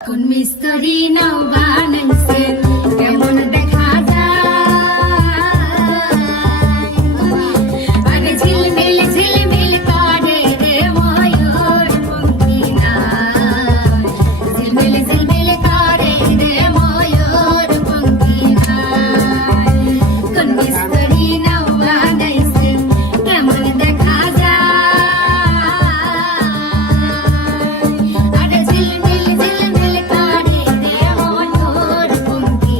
কোন মিস্ত্রি নাও বানাইছে কেমন দেখা যায় আরে ঝিলমিল ঝিলমিল করে রে ময়ূর পঙ্খী নায় ঝিলমিল ঝিলমিল করে রে ময়ূর পঙ্খী নায় কোন মিস্ত্রি নাও বানাইছে কেমন দেখা যায় আরে ঝিলমিল ঝিলমিল করে রে ময়ূর পঙ্খী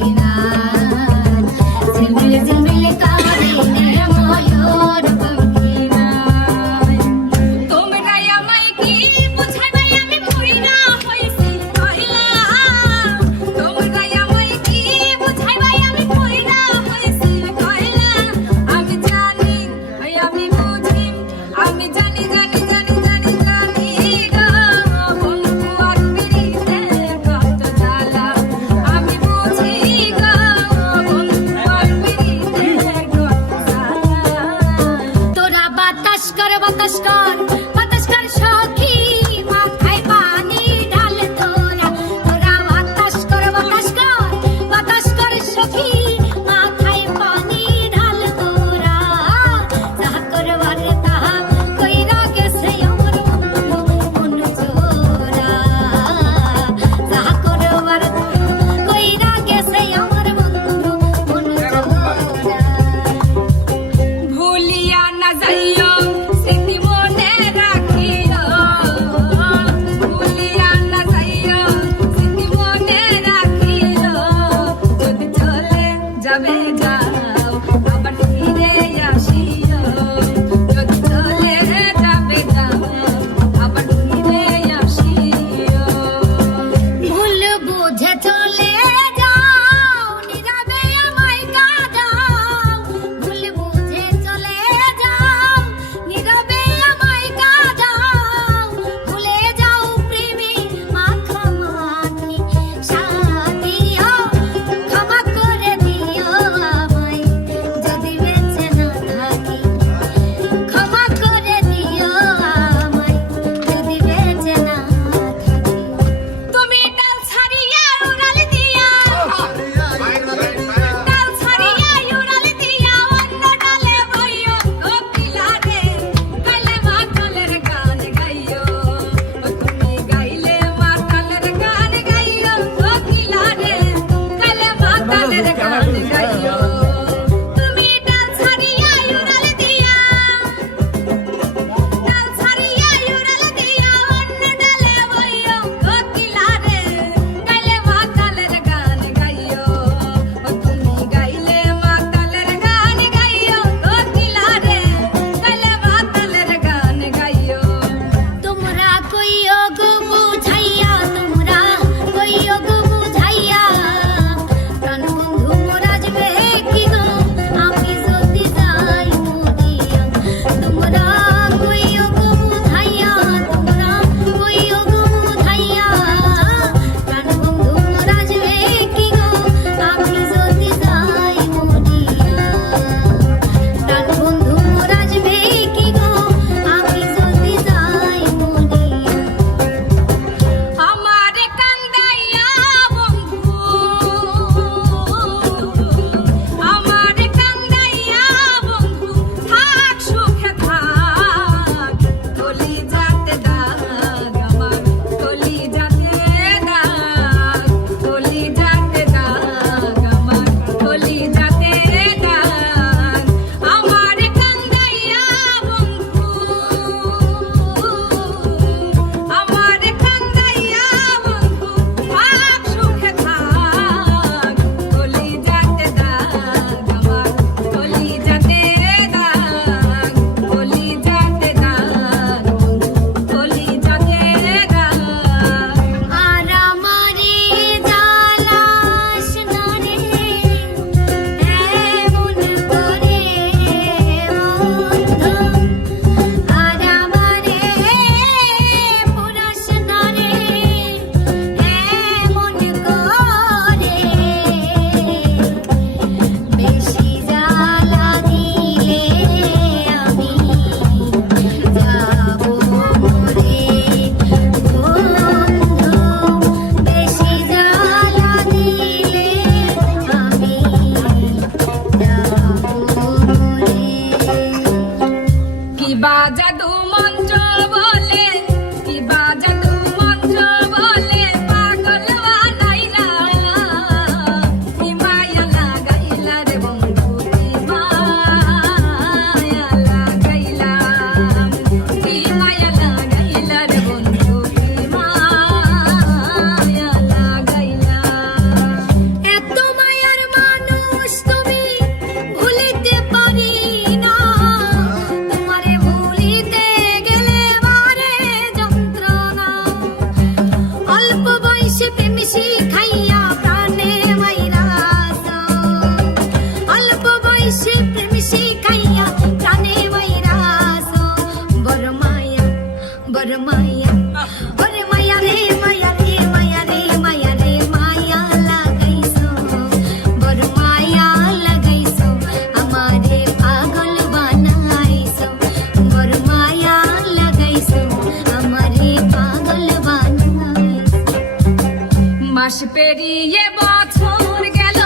মাস পেরিয়ে বছর গেল,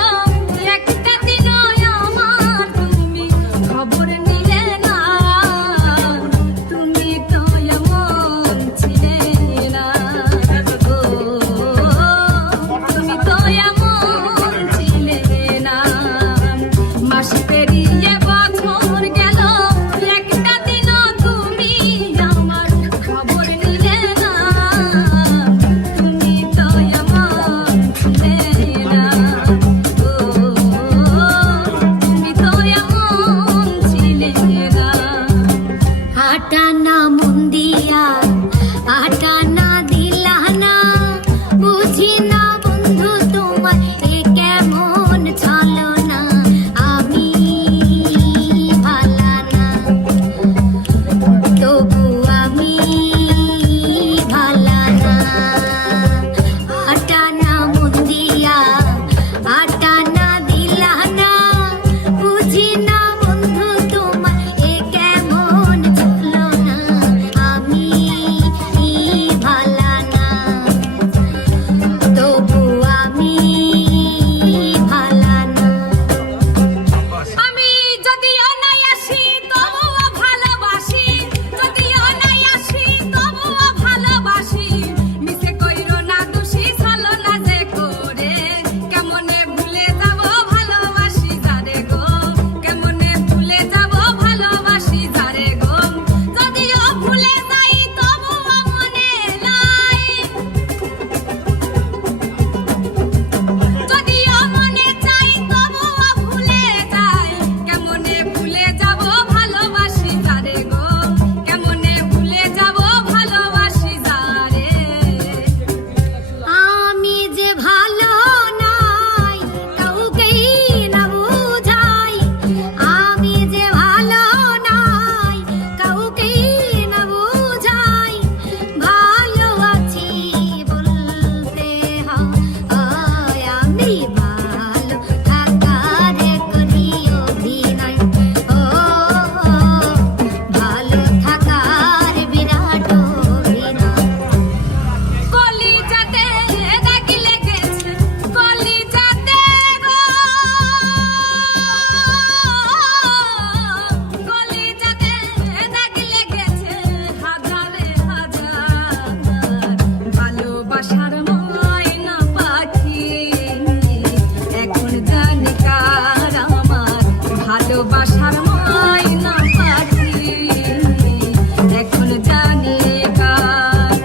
একটা দিন আমার তুমি খবর নিলে না। তুমি তো এমন ছিলে না গো, তুমি তো এমন ছিলে না। মাস পেরিয়ে বছর গেল, একটা দিন তুমি আমার খবর নিলে না। তুমি তো এমন ছিলে না গো, তুমি তো এমন ছিলে না। আটা না মন দিয়া, আটা না দিলা না, বুঝি না বন্ধু তোমার এ কেমন ছলনা। আমি ভালা না, তবু আমি ভালা না। আটা না মন দিয়া, আটা না দিলা না, বুঝি না বন্ধু তোমার এ কেমন ছলনা। আমি ভালা না, তবু আমি ভালা না। আমি যদিও নাই আসি তবুও ভালোবাসি, যদিও নাই আসি তবুও ভালোবাসি। মিছে কইরো না দোষী ছলনা যে করে, কেমনে ভুলে যাব ভালোবাসি যারে গো, কেমনে ভুলে যাব ভালোবাসি যারে গো। যদিও ভুলে যাই তবুও মনে নাই, যদিও মনে চাই তবুও ভুলে যাই। কেমনে ভুলে যাব ভালোবাসি যারে গো, কেমনে ভুলে যাব ভালোবাসি যারে। আমি যে ভালো নাই কাউকেই না বুঝাই, আমি যে ভালো নাই কাউকেই না বুঝাই। ভালো আছি বলতে হয়, আমি ভালো থাকার করি অভিনয়। ও ভালো থাকার বিরাট অভিনয়। কলিজাতে দাগ লেগেছে, কলিজাতে গো, কলিজাতে দাগ লেগেছে হাজারে হাজার। ভালোবাসার ময়না পাখি এখন জানি কার আমার, ভালোবাসার ময়না পাখি এখন জানি কার।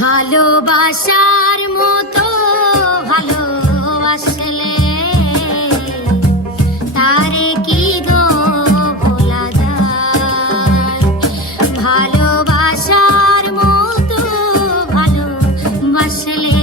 ভালোবাসার মতো ভালোবাসলে তারে কি গো ভোলা যায়। ভালোবাসার মতো ভালোবাসলে